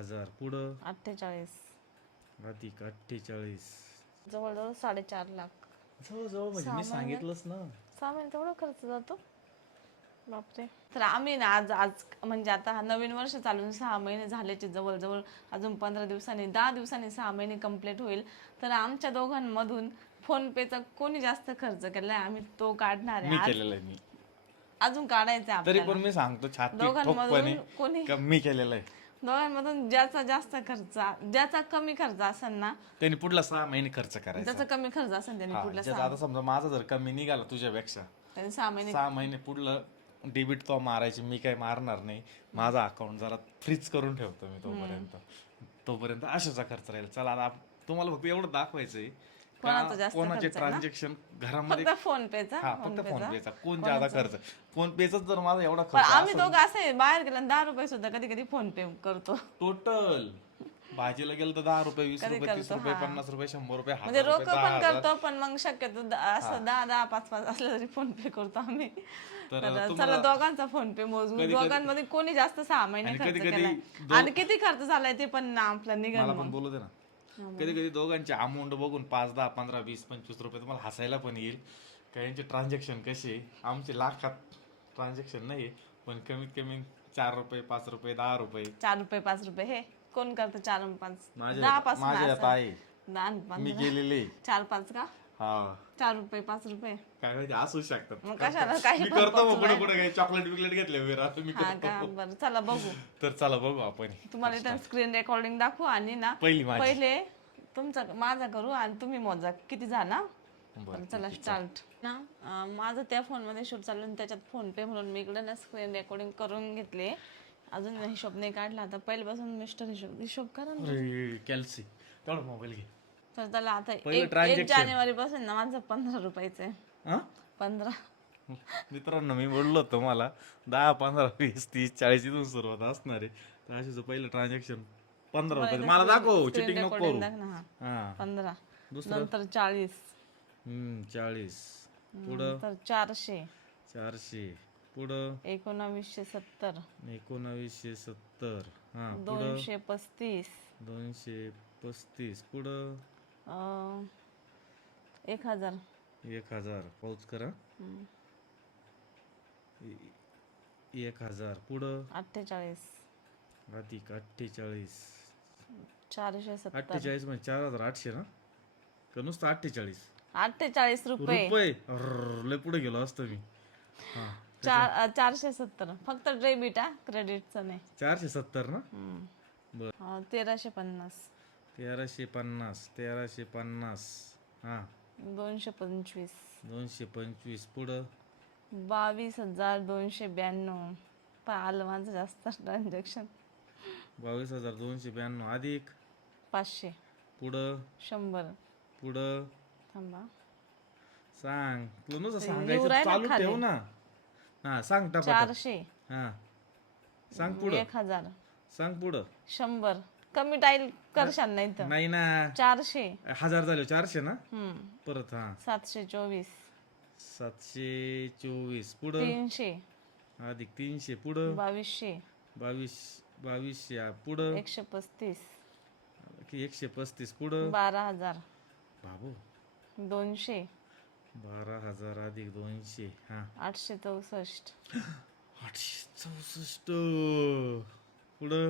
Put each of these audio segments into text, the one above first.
हजार पुढं 48 अधिक 48 जवळजवळ 4.5 लाख. जवळ म्हणजे मी सांगितलंच ना. 6 महिन्यात एवढा खर्च जातो बापरे. तर आम्ही ना आज आज म्हणजे आता हा नवीन वर्ष चालून 6 महिने झाल्याचे जवळजवळ. अजून 15 दिवसांनी 10 दिवसांनी 6 महिने कंप्लीट होईल. तर आमच्या दोघांमधून फोन पेचा कोणी जास्त खर्च केलाय आम्ही तो काढणार मी आहे. केलेलं आहे. मी अजून काढायचं आहे तरी आपल्याला. पण मी सांगतो छाती ठोकपणे दोघांमधून कोणी मी केलेलं आहे. दोघांमधून ज्याचा जास्त खर्च ज्याचा कमी खर्च असेल ना त्यांनी पुढला 6 महिने खर्च करायचा. ज्याचा कमी खर्च असेल त्यांनी पुढल्या ज्याचा आता समजा माझा जर कमी निघाला तुझ्यापेक्षा त्यांनी 6 महिने 6 महिने पुढलं डेबिट तो मारायची. मी काही मारणार नाही. माझा अकाउंट जरा फ्रीज करून ठेवतो मी तोपर्यंत अशाचा खर्च राहील. चला आता तुम्हाला फक्त एवढं दाखवायचंय कोणाचा जास्त कोणाचे खर्च आहे ना? ट्रान्झॅक्शन घरामध्ये फक्त फोन पेचा फक्त फोन पेचा कोण ज्यादा खर्च. फोन पेचाच जर माझा एवढा पण खर्च आम्ही दोघं असे बाहेर गेला 10 रुपये सुद्धा कधी कधी फोन पे करतो. टोटल भाजीला गेलं तर 10 रुपये 20 रुपये 30 रुपये 50 रुपये 100 रुपये म्हणजे रोख पण करतो पण मग शक्यतो असं 10 5 असलं तरी फोन पे करतो आम्ही. तर चला दोघांचा फोन पे मोजू. दोघांमध्ये कोणी जास्त 6 महिने खर्च केलाय आणि किती खर्च झालाय ते पण आपला निघाल. मला पण बोलू दे ना. कधी कधी दोघांचे अमाऊंट बघून 5 10 15 20 25 रुपये तुम्हाला हसायला पण येईल. काहींचे ट्रान्झॅक्शन कसे आमचे लाखात ट्रान्झॅक्शन नाही पण कमीत कमी 4 रुपये 5 रुपये 10 रुपये 4 रुपये 5 रुपये हे कोण करतं 4 आणि 5 माझ्या 10 पासून आहे 10 आणि 5 मी केलेले 4 5 का हा 4 रुपये 5 रुपये काय माहिती असू शकतात. मग कशाला काही मी करतो मग कुठे कुठे काही चॉकलेट बिकलेट घेतले वगैरे असं मी हा का बरं चला बघू. तर चला बघू आपण. तुम्हाला इथं स्क्रीन रेकॉर्डिंग दाखवू आणि ना पहिले तुमचा माझा करू आणि तुम्ही मोजा किती झाला. बरं चला स्टार्ट ना. माझं त्या फोनमध्ये शूट चालू आणि त्याच्यात फोन पे म्हणून मी इकडे ना स्क्रीन रेकॉर्डिंग करून घेतले. अजून हिशोब नाही काढला. आता पहिल्यापासून मिस्टर हिशोब करा ना. कॅल्सी तेवढा मोबाईल घे. तर त्याला आता 1 जानेवारी पासून ना माझं 15 रुपयाचं आहे. 15 मित्रांनो मी बोललो तुम्हाला 10 15 20 30 40 इथून सुरुवात असणार आहे. तर अशीच पहिलं ट्रान्झॅक्शन 15 रुपये मला दाखव. चिटिंग नको करू. 15 नंतर 40 40 पुढं तर 400 पुढं 1970 1970 235 235 पुढं 1000 पाऊच करा 1000 पुढं 48 अधिक 48 470 48 म्हणजे 4800 ना का नुसतं 48 48 रुपये लय पुढे गेलो असतो मी. 470 फक्त डेबिट क्रेडिटचं नाही. 470 ना. 1350 हा 225 पुढं 22,292 आलं माझं जास्त ट्रान्झॅक्शन 22,292 अधिक 500 पुढं 100 पुढं थांबा सांग तू नुसतं सांगायचं चालू ठेव ना. हा सांग टपा 400 हा सांग पुढं 1000 सांग पुढं 100 कमी टाईल करशाल नाही तर नाही ना 400 1000 झाले 400 ना परत 724 724 पुढं 300 अधिक 300 पुढं 2200 पुढं 135 135 पुढं 12,000 बाबू 200 12,000 अधिक 200 864 864 पुढं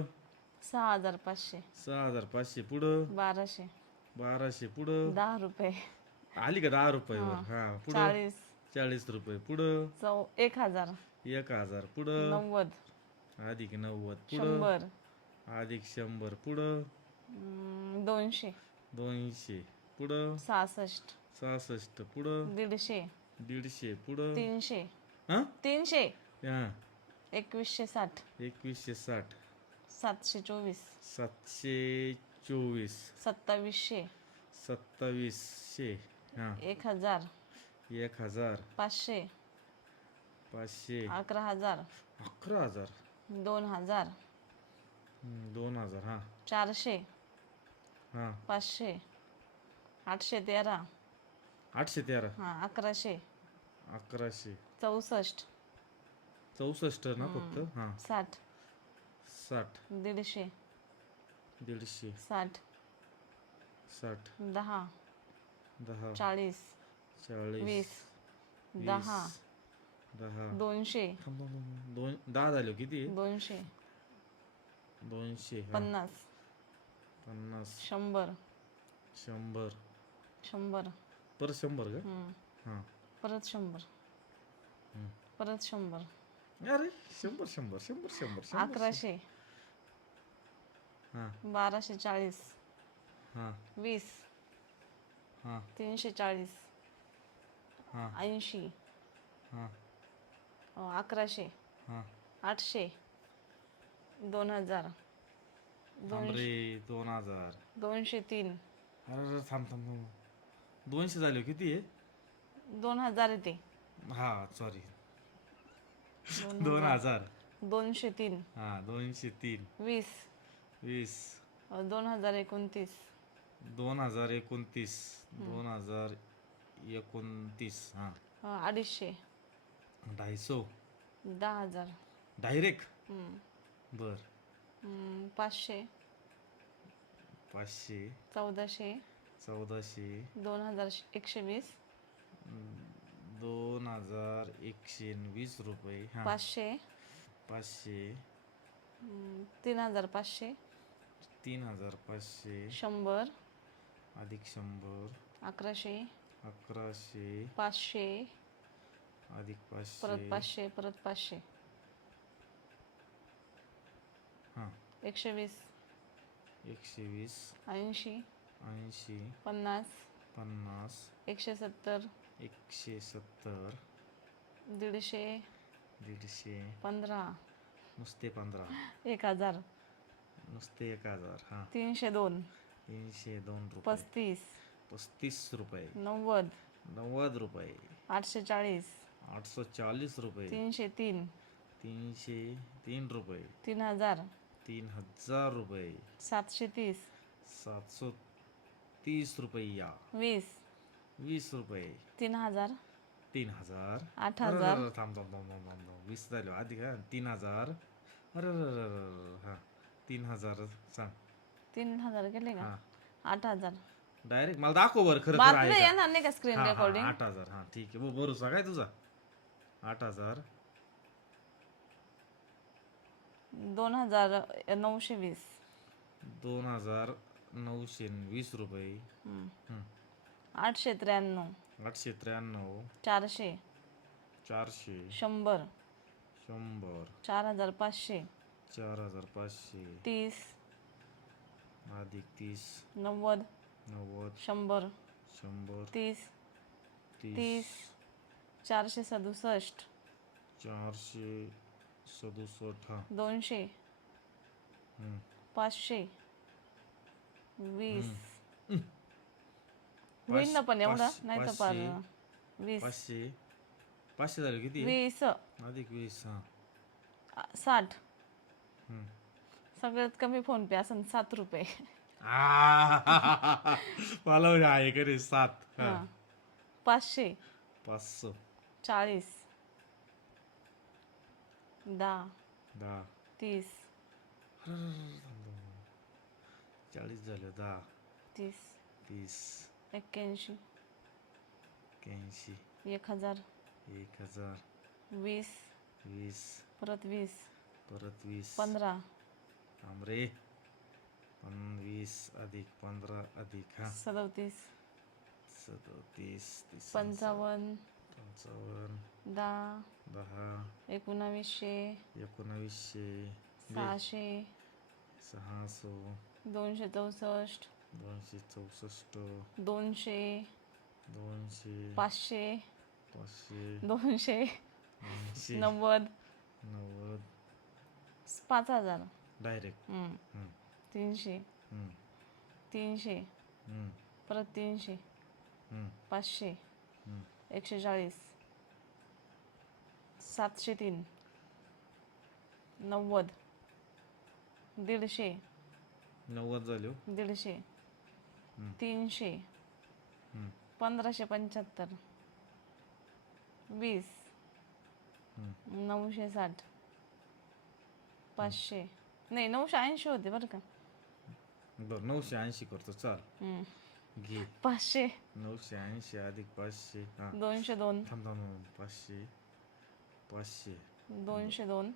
6,500 पुढं 1200 पुढं 10 रुपये आली का 10 रुपयावर हा पुढं 40 रुपये पुढं 1000 पुढं 90 अधिक 90 पुढं 100 अधिक 100 पुढं 200 पुढं 66 पुढं 150 पुढं 300 हा 2160 724 724 2700 हा 1000 500 11,000 2000 हा 400 हा 500 813 813 1100 64 ना फक्त हा 60 60 150 150, 60, 60, 10, 10, 40, 40, 20, 20, 10, 10. 200, थांब थांब थांब 10 झाले किती 200, 200 हा 50, 50 100, 100 100, परत 100 का हां परत 100, परत 100, अरे 100 100 100 100 100 1100, हां 1240, हां 20, हां 340, हां 80, हां 1100, हां 800, 2000, थांब रे 2000 203, अरे थांब थांब थांब 200 झाले किती आहे 2000 येते, हां सॉरी 2000, 2000 203, हां 203 20, 20 2029, 2029 2029 हां 250, 250 10,000, डायरेक्ट बर 500, 500 1400, 1400 2120, 2120 रुपये हां 500, 500 3500, 3500 100, अधिक 100 1100, 1100 500, अधिक परत 500 500, परत 500, हां 120, 120 80, 80 50, 50 170, 170 150, 150 15, नुसते 15 1000, नुसते 1000 हां 302, 302 रुपये 35, 35 रुपये 90, 90 रुपये 840, 840 रुपये 303, 303 रुपये 3000, 3000 रुपये 730, 730 रुपया 20, 20 रुपये 3000, 3000 अरे 8000, थांब थांब थांब थांब थांब 20 झाले आधी का 3000 अरे हां 3000 सांग 3000 गेले का हां 8000, डायरेक्ट मला दाखव बरं खरं खरं बातमी आहे का येणार नाही का स्क्रीन हां हां रेकॉर्डिंग 8000 हां ठीक आहे भरोसा काय तुझा 8000 2920, 2920 रुपये 893, 893 400, 400 100, 100 4500, 4500 30, अधिक 30 90, 90 100, 100 30, 30 467, 467 हां 200, 500, 20, होईल ना पण एवढं नाही तर पार 20, 500 500 झाले किती 20, अधिक 20 हां 60, सगळ्यात कमी फोन पे असेल 7 रुपये, मला आहे का रे 7 हां 500, 500 40, 10, 10 30, 40 झाले 10 30, 30 81, 81 1000, 1000 20, 20 परत 20, परत 20 15, थांब रे 20 अधिक 15 अधिक हां 37, 37 55, 55 10, 10 1900, 1900 600, 600 264, 264 200, 200 500, 500 200, 200 90, 90 5000, डायरेक्ट 300, 300, परत 300, 500, 140, 703, 90, 150, 90 झाले हो. 150, 300, 1575, 20, 960, 500 नाही 980 होते बरं का बरं 980 करतो चाल. हम्म. घे 500 980 अधिक 500. हा 202 थांब थांब थांब. 500 500 202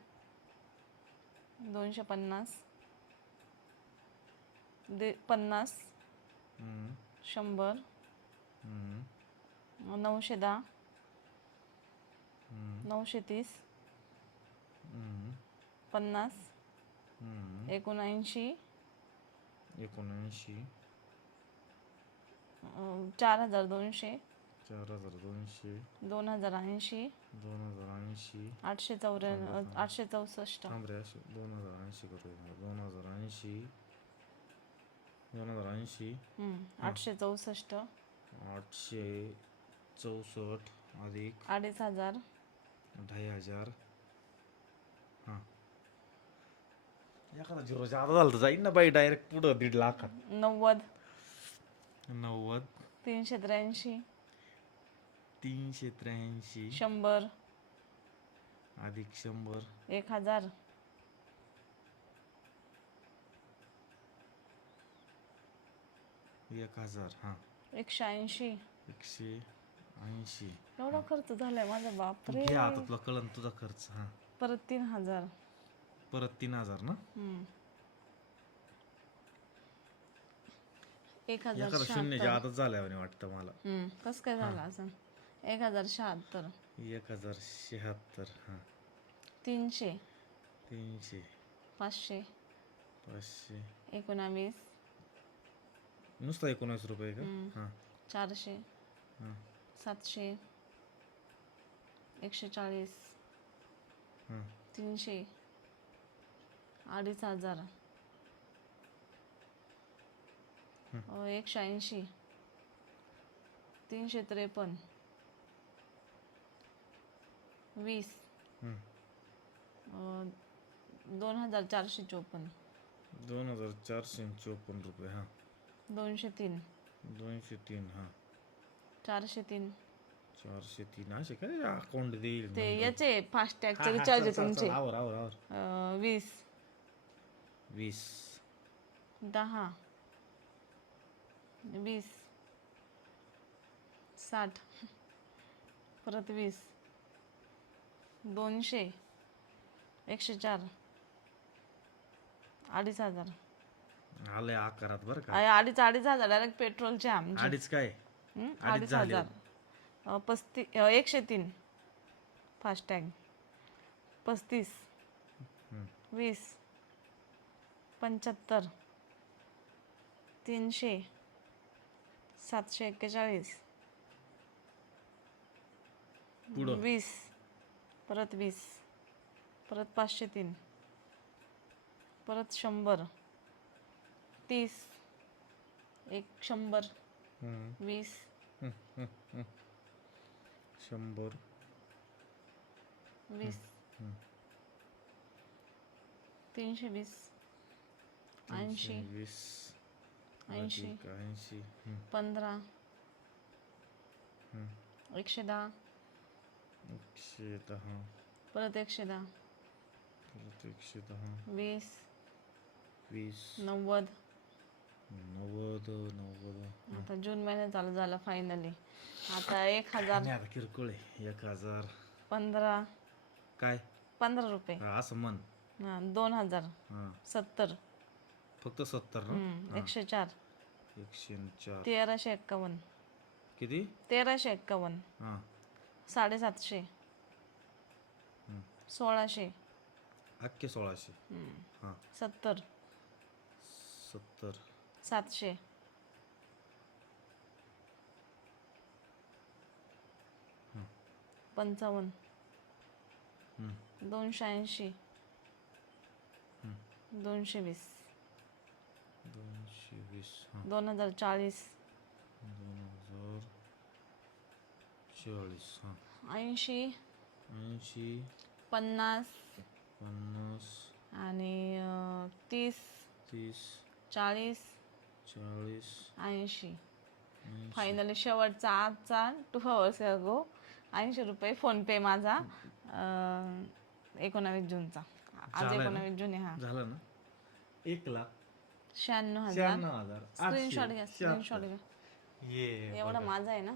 250 50 हम्म, 100 हम्म, 910 हम्म, 930 हम्म, 50 हम्म. 79 79 4200 4200 2080 2080 864 थांब रे. 2080 करूया. 2080 2080 864 864 अधिक 2500 2500. हां एखादा झिरो जादा झालं तर जाईन ना बाई डायरेक्ट पुढं 1.5 लाखात. 90 90 383 383 100 अधिक 100 1000 1000. हां 180 180. एवढा खर्च झालाय माझा तू बापरे. घे आता तुला कळन तुझा खर्च. हां परत 3000 परत 3000 ना. 1076 एखादा शून्याच्या आतच झाल्यावाने वाटतं मला. कस काय झालं असं. 1076 1076. हां 300 300 500 500 19 नुसता 19 रुपये का. हां 400 हां 700 140 हां 300 2500 180 353 20 2454 2454 रुपये. हां 203 203. हां 403 403. असे काय अकाउंट देईल. ते याचे फास्टॅगचे रिचार्ज तुमचे. आवर 20 20 10 20 60 परत 20 200 104 2500 आले आकारात बरं का. 2500 डायरेक्ट पेट्रोलचे आमचे. अडीच काय 2500 103 फास्टॅग 35 20 75 300 741 पुढं 20 परत 20 परत 503 परत 100 30 100 20 100 20 320 80 20 80 80. 15 110 110 परत 110 परत 110 20 20 90 90. आता जून महिना चालू झाला फायनली. आता 1000 नाही आता किरकोळ आहे. 1000 15 काय 15 रुपये. हा, असं म्हण. 2000 हां 70 फक्त 70 ना. 104 104 1351 किती. 1351 हां 750 1600 अख्खे 1600. हां 70 70 700 55 280 220 220. हां 2040 2040. हां 80 80 50 50 आणि 30 30 40 40 80 फायनली शेवटचा आजचा 2 hours अगो 80 रुपये फोनपे माझा 19 जूनचा. आज 19 जून आहे. हा झालं ना. 1,00,000 96,000 96,000 स्क्रीनशॉट घ्या 876. स्क्रीनशॉट घ्या ये एवढा माझा आहे ना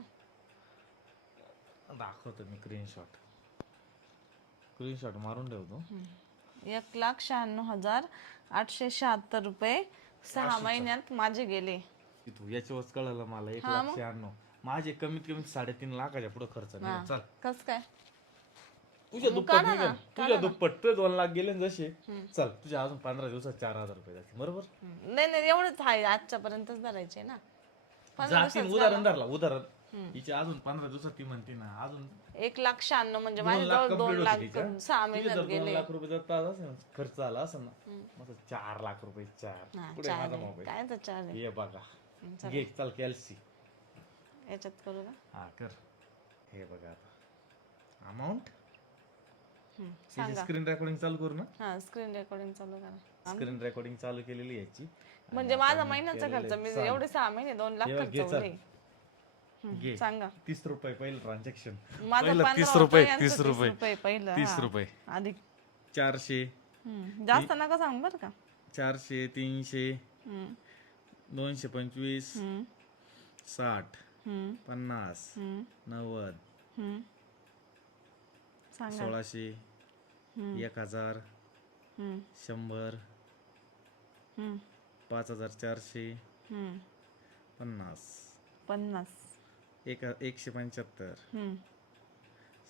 दाखवतो मी स्क्रीनशॉट मारून ठेवतो. 1,96,876 रुपये 6 महिन्यात माझे गेले. तू याच्यावरच कळलं मला 1,96,000 माझे कमीत कमी 3.5 लाखाच्या पुढे खर्च नाही. चल कस काय तुझ्या दुप्पट निघेल, तुझ्या दुप्पट ते 2 लाख गेले ना जसे. चल तुझ्या अजून 15 दिवसात 4,000 रुपये जातील बरोबर. नाही एवढंच आहे आजच्या पर्यंतच धरायचे ना. जातील उदाहरण धरला उदाहरण हिचे अजून 15 दिवसात ती म्हणते ना अजून 1,96,000 म्हणजे 2 माझे लाख जवळ 2 complete लाख होती तिच्या. 6 तिचे महिन्यात जर 2 गेले. लाख रुपये जर तास असेल खर्च झाला असेल ना मग 4 लाख रुपये हा, पुढे चार माझा आहे. मोबाईल काय तर 4 आहे ये बघा घे चल कॅल्सी याच्यात करू का हा कर हे बघा आता अमाऊंट सांगा स्क्रीन रेकॉर्डिंग चालू करू ना. हा स्क्रीन रेकॉर्डिंग चालू करा. स्क्रीन रेकॉर्डिंग चालू केलेली याची म्हणजे माझा महिन्याचा खर्च मी एवढे 6 महिने 2 लाख हे बघ, घे खर्चवले. घे सांगा 30 रुपये पहिलं ट्रान्झॅक्शन माझं 30 15 रुपये यांचं 30 रुपये पहिलं 30 हा. रुपये अधिक 400 जास्त नका सांग बर का 400 300 हम्म, 225 हम्म, 60 हम्म, 50 हम्म, 90 हम्म. सांगा 1600 1000 हम्म, 100 हम्म, 5400 हम्म. 50 50 175 हम्म,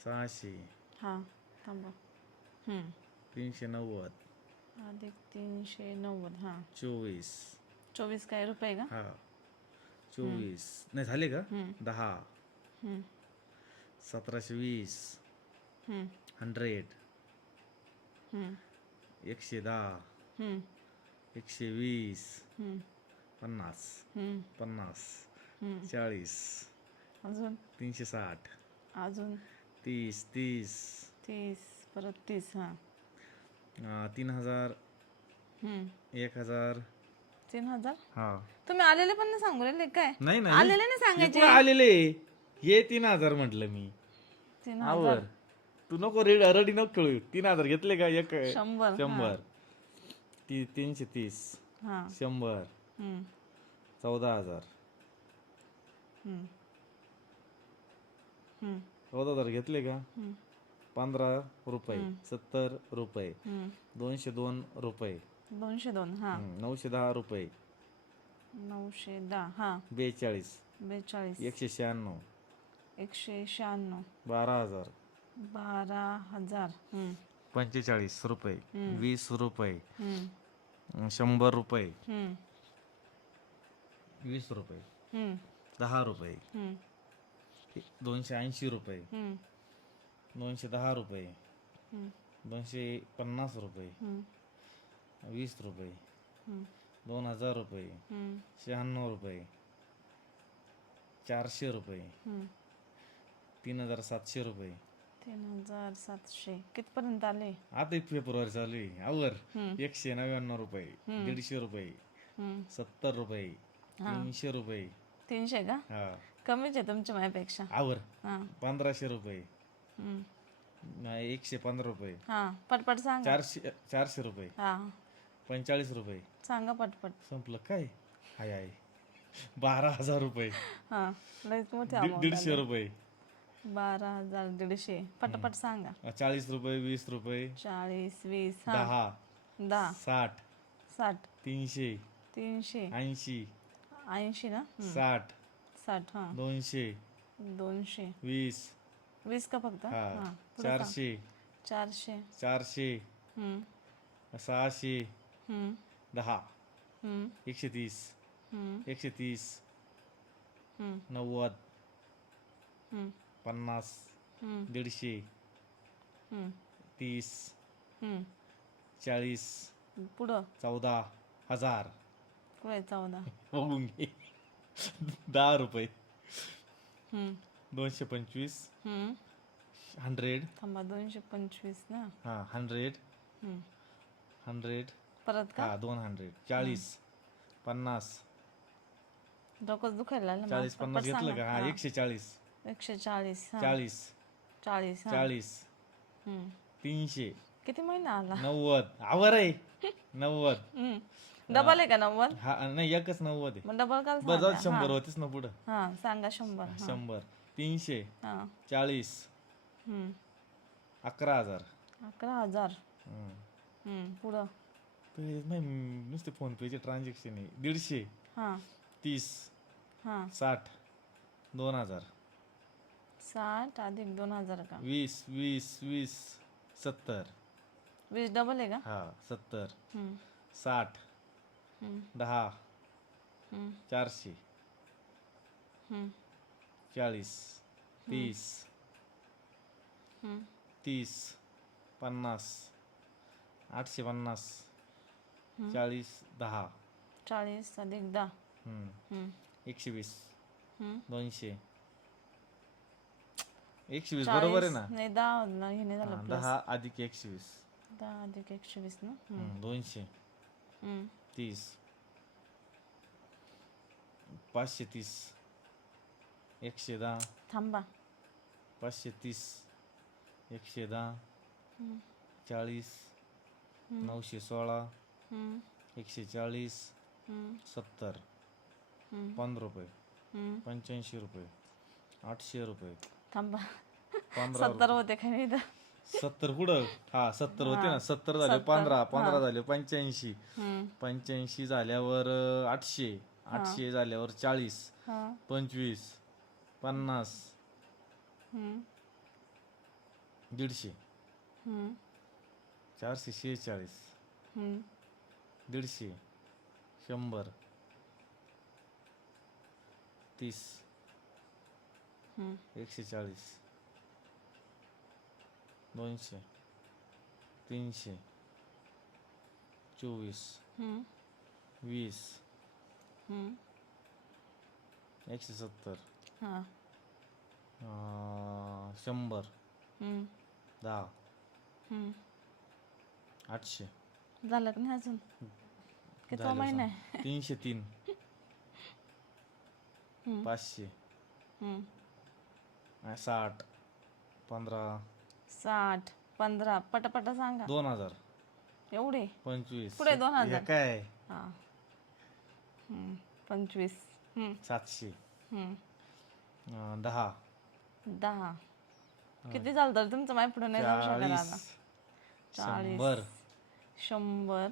600 हा थांबा 390 अधिक 390 हा 24 24 काय रुपये का हा 24 नाही झाले का 10 हम्म, 1720 हम्म, 100 हम्म, 110 हम्म, 120 हम्म, 50 हम्म, 50 हम्म. 40 अजून 360 अजून 30 30 30 परत 30 हा 3000 हम्म 1000 3,000 हा तुम्ही आलेले पण नाही सांगू राहिले काय नाही आलेले नाही हे सांगायचे कुठं आलेले हे 3000 म्हटलं मी 3,000 आवर तू नको रडी नको खेळू 3000 घेतले का एक 100 100 330 हा 100 हम्म 14,000 हम्म हम्म 14,000 घेतले का 15 रुपये 70 रुपये हम्म 202 रुपये 202 हा 910 रुपये 910 हा 42 42 196 196 12,000 12,000 45 रुपये 20 रुपये हम्म 100 रुपये हम्म 20 रुपये हम्म 10 रुपये हम्म 280 रुपये हम्म 210 रुपये हम्म 250 रुपये हम्म 20 रुपये हम्म 2,000 रुपये हम्म 96 रुपये 400 रुपये 3,700 रुपये 3,700 कितपर्यंत आले आता फेब्रुवारी चालू आहे आवर 199 रुपये 150 रुपये हम्म 70 रुपये 300 रुपये 300 का हा कमीच आहे तुमच्या माझ्यापेक्षा आवर हा 1,500 रुपये हम्म 115 रुपये हा पटपट सांगा 400 रुपये हा 45 रुपये सांगा पटपट संपलं काय हाय हाय 12,000 रुपये हा लयच मोठे amount 150 रुपये 12,150 पटपट सांगा 40 रुपये 20 रुपये 40 20 हा 10 10 60 60 300 300 80 80 ना 60 60 हा 200 200 20 20 का फक्त हा हा पुढं सांग. 400 400 400 600 10 हम्म 130 हम्म 130 हम्म 90 हम्म 50 हम्म 150 हम्म 30 हम्म 40 पुढं 14,000 पुढे 14 बघून घे 10 रुपये हम्म 225 हम्म 100 थांबा 225 ना हा 100 हम्म 100 परत का हा 200 40 50 डोकंच दुखायला लागलं मला. 40 50 पटपट घेतलं सांगा. का हा 140 140 हा 40 40 हा 40 हम्म 300 किती महिना आला 90 आवर आहे 90 हम्म डबल आहे का 90? हा नाही एकच 90 आहे. मग डबल का बरं जाऊ दे, 100 होतीच ना पुढं. हा सांगा 100. 100 340 हा 11,000. 11,000. पुढं. ते नाही नुसते फोन पेचे ट्रान्झॅक्शन आहे. 150 हा 30 हा 60 2,000 60 अधिक 2,000 का? 20 20 20 70. 20 डबल आहे का? हा 70 हम्म, 60 हम्म, 10 हम्म, 400 हम्म, 40 30 हम्म. 30 50 850 40 10 40 अधिक 10. 120 हम्म. 200 120 बरोबर आहे ना? नाही 10 हे नाही झालं प्लस. 10 अधिक 120 10 अधिक 120 ना. 200 हम्म. 30 530 110 थांबा. 530 110 40 916 हम्म, 140 हम्म, 70 हम्म, 15 रुपये हम्म. 85 रुपये 800 रुपये थांबा. 15 70 होते का नाही इथं? 70 पुढं. हा 70 होते ना. 70 झाले 15 15 झाले 85 हम्म, 85 झाल्यावर 800 800 झाल्यावर 40 हा, 25 50 हम्म, 150 हम्म, 446 हम्म, 150 100 30 हम्म, 140 200 300 24 हम्म, 20 हम्म. 170 हा, 100 हम्म, 10 हम्म. 800 झालं का नाही अजून? कितवा महिना आहे? 303 हम्म, 500 हम्म. 60 15 60 15 पटापटा सांगा. 2000 एवढे 25 पुढे 2000. हे काय हा 25. 700 10 10 किती झालं तर तुमचं माय पुढे नाही जाऊ शकत 40 आता. 40 100 100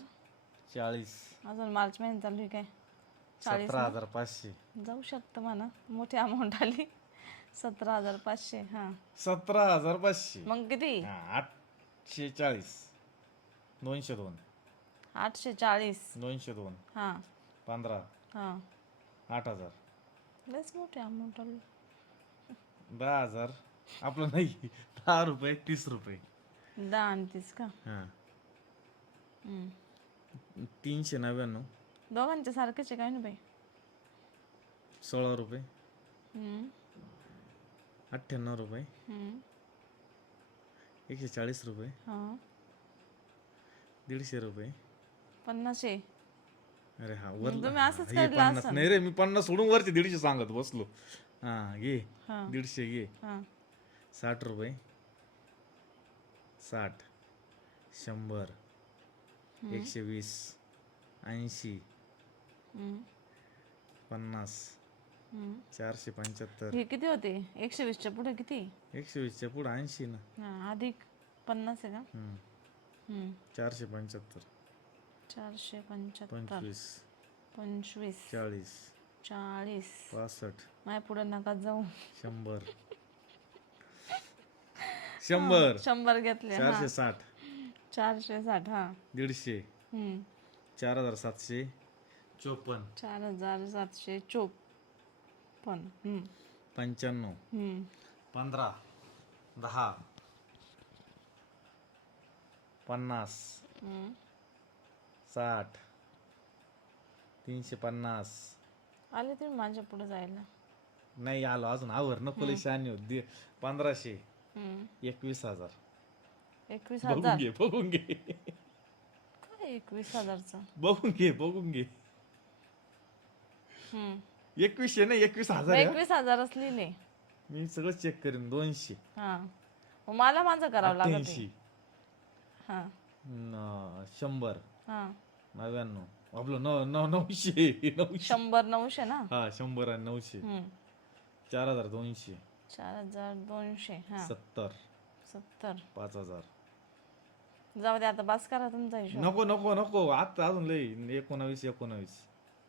40 अजून मार्च महिन्यात चालू आहे काय? 40 ना? 17,500 जाऊ शकतं म्हणा. मोठी अमाऊंट आली. 17,500. हा 17,500 मग किती? 840 202 840. 202 हा 15 हा 8,000 लयच मोठी अमाऊंट आली. 10,000 आपलं नाही 10 रुपये 30 रुपये 10 आणि 30 का? हा हम्म. 399 दोघांचे सारखेच आहे काय ना बाई? 16 रुपये हम्म, 98 रुपये हम्म. 140 रुपये हा 150 रुपये 50 आहे. अरे हा मग वर तुम्ही असंच हे काढलं 50 असन. नाही रे, मी 50 सोडून वरचे 150 सांगत बसलो. हा घे हा 150 घे हा 60 रुपये 60 100 120 80 हम्म, 50 हम्म. 475 हे किती होते? 120 च्या पुढे किती? 120 च्या पुढे 80 ना. हा अधिक 50 आहे का? 475 475 25 25 40 40 65 माझ्या पुढे नका जाऊ. 100 100 100 घेतले. हा 460 460. हा 150 हम्म. 4754 4,754. 95 हम्म. 15 10 50 हम्म. 60 350 आले तुम्ही माझ्या पुढे जायला. नाही आलो अजून आवर नको लय शहाणी होती. 1500 हम्म. 21,000 21,000. बघून घे काय 21,000चा? बघून घे 2100 नाही 21,000 आहे. 21,000च लिहिले. मी सगळं चेक करीन. 200 हा मग मला माझं करावं लागत 88 हा 100 हा 99 आपलं 900 100 900 ना. हा 100 आणि 900 हम्म. 4200 4200 हा 70 70. 5000. जाऊ दे आता, बस करा तुमचा हिशोब. नको नको नको आता अजून लय 19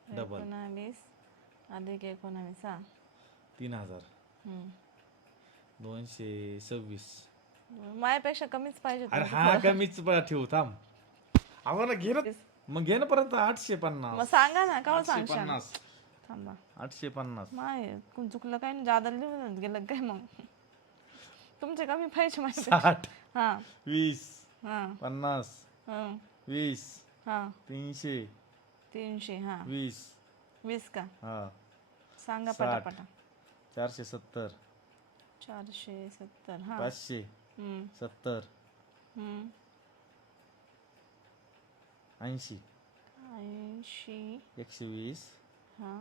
डबल 19 अधिक 19 हा. 3000 हम्म. 226. माझ्यापेक्षा कमीच पाहिजे अरे तुम्हाला. हा कमीच ठेवू थांब. आम्हाला घे ना मग घे ना परत 850. मग सांगा ना, का सांगशाल? 850 थांबा. 850. माय कोण चुकलं काय, जादा लिहून गेलं काय मग? तुमचे कमी पाहिजे माझ्या. 60 हा 20 हा 50 हा 20 हा 300 300 हा 20 20 का? हा सांगा 60. पटापटा. 470 470 हा. 500 हम्म 70 हम्म 80 80 120 हा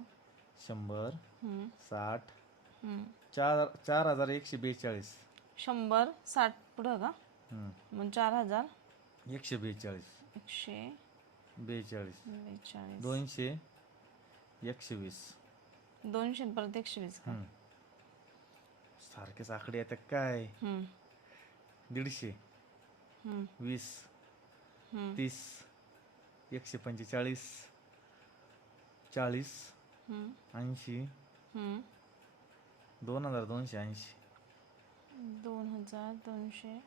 100 हम्म 60 हम्म 4142. 100 60 पुढं का? मग 4000 142 142 200 120. 200 परत 120 का? सारखेच आकडे येतात काय? हम्म 150 हम्म 20 हम्म 30 145 40 हम्म 80 हम्म 2280 2280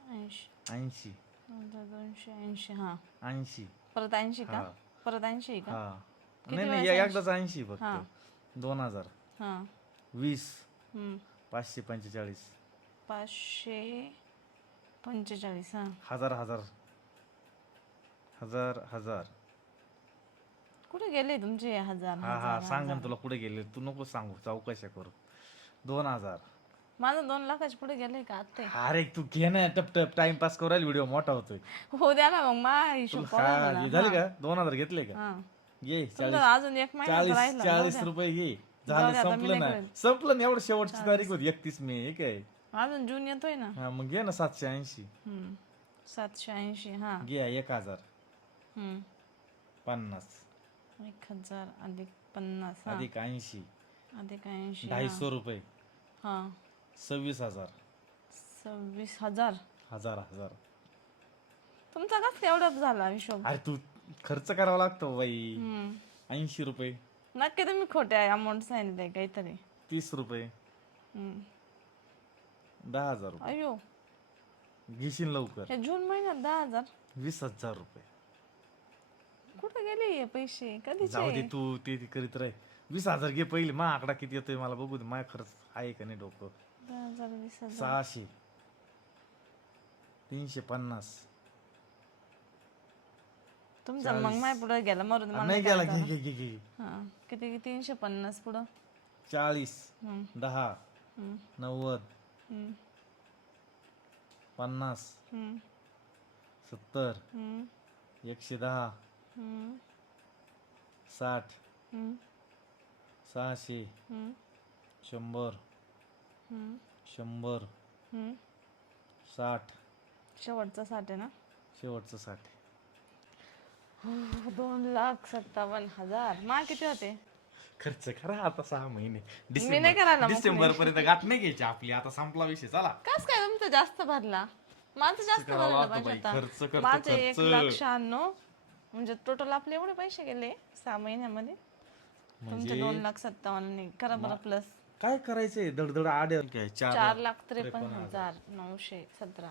80 2280 हा 80 परत 80 का? हा. परत 80 का? हा किती नाही नाही वेळेस एकदाच 80 हा. फक्त 2000 हा 20 हम्म 545 545 हा. हजार हजार हजार हजार. कुठे गेले तुमचे 1000 हा हा 1000 सांग ना 1000? तुला कुठे गेले तू नको सांगू चौकशा करू. 2000. माझं 2 लाखाच्या पुढे गेले का आत्ते? अरे तू घे ना टप टप टाइमपास करू राहील व्हिडिओ मोठा होतोय. हो द्या ना मग, मा हिशोब तुला पाहू हा मला. हे झाले का 2000 घेतले का? हा घे तुमचा अजून 1 महिना 40 राहिला. 40 रुपये घे. जाऊ झालं दे आता, मी संपलं नाही ना करत. संपलं ना एवढं शेवटची तारीख होती 31 मे हे काय. अजून जून येतोय ना. हा मग घे ना 780. 780 हा. घे 1000 हम्म 50 1000 अधिक 50 हा अधिक 80 अधिक 80 250 रुपये हा 26000 26000. हजार हजार. तुमचा कसं एवढा झाला हिशोब? अरे तू खर्च करावा लागतो बाई. हम्म 80 रुपये नक्की तुम्ही खोटे अमाऊंट सांगितले काहीतरी. 30 रुपये हम्म 10,000 रुपये. अयो, घेशील लवकर. हे जून महिन्यात 10,000 20,000 रुपये. कुठे गेले हे पैसे जाऊ दे कधीचे? तू ते करीत राह. 20,000 घे पहिले मा आकडा किती येतोय मला बघू दे. माझा खर्च आहे का नाही डोकं. 10,000 20,000 600 350 तुमचा मग माय पुढे गेला मरून मला नाही काय गेला. झालं. घे घे घे घे. हा किती 350 पुढं. 40 हम्म 10 हम्म 90 हम्म 50 हम्म 70 हम्म 110 हम्म 60 हम्म 600 हम्म 100 हम्म 100 हम्म 60 शेवटचा 60 आहे ना. शेवटचं 60. 2,57,000 मा किती होते? खर्च करा आता 6 महिने. मी नाही करायला मग डिसेंबर पर्यंत गाठ नाही घ्यायची आपली. आता संपला विषय चला. कस काय तुमचं जास्त भरला? माझं जास्त करावं भरलं लागतं पाहिजे बाई, खर्च आता. करतो, माझे खर्च. 1,96,000 म्हणजे टोटल आपले एवढे पैसे गेले 6 महिन्यामध्ये. तुमचे 2,57,000 करा बरं प्लस. काय करायचंय दडदड आडे काय 4,53,917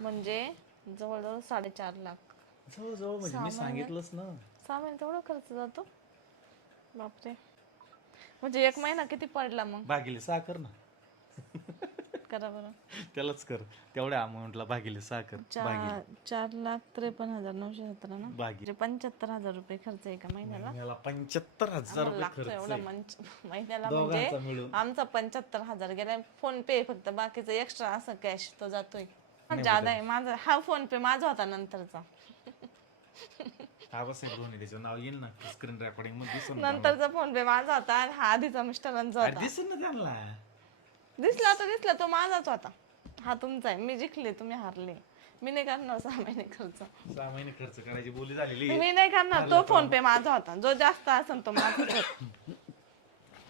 म्हणजे जवळजवळ 4.5 लाख. जवळ म्हणजे मी सांगितलंच ना. 6 महिन्यात एवढा खर्च जातो बापरे. म्हणजे 1 महिना किती पडला मग? भागिले 6 कर ना. करा बरं. त्यालाच कर. तेवढ्या अमाऊंटला भागिले 6 कर. 4,53,917 ना. भागिले म्हणजे 75,000 रुपये खर्च एका महिन्याला. महिन्याला 75,000 रुपये लागतो खर्च एवढा आहे. महिन्याला. दोघांचा म्हणजे मिळून. आमचा 75,000 गेला फोन पे. फक्त बाकीचं एक्स्ट्रा असं कॅश तो जातोय. ज्यादा आहे माझा. हा फोन पे माझा होता नंतरचा. हा बस दोन्ही त्याचं नाव येईल ना स्क्रीन रेकॉर्डिंग मध्ये दिसून ना. नंतरचा फोन पे माझा होता आणि हा आधीचा मिस्टरांचा अरे होता. दिसून ना त्यांना. दिसला तर दिसला तो माझाच होता. हा तुमचा आहे. मी जिंकले तुम्ही हारले. मी नाही करणार 6 महिने खर्च. 6 महिने खर्च करायची बोली झालेली आहे. मी नाही करणार. तो फोन पे माझा होता, जो जास्त असेल तो माझा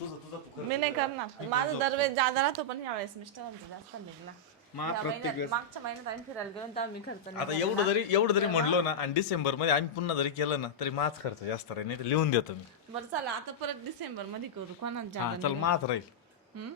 तुझं तू कर. मी नाही करणार. माझं दरवेळेस जादा राहतो, पण यावेळेस मिस्टरांचा जास्त निघला. मागच्या महिन्यात आम्ही फिरायला गेलो तेव्हा मी खर्च नाही आता एवढं जरी म्हणलो ना, आणि डिसेंबर मध्ये आम्ही पुन्हा जरी केलं ना तरी माझ खर्च जास्त राहील, नाही तर लिहून देतो मी. बरं चला आता परत डिसेंबर मध्ये करू. कोणाच हा चल माझ राहील. जादा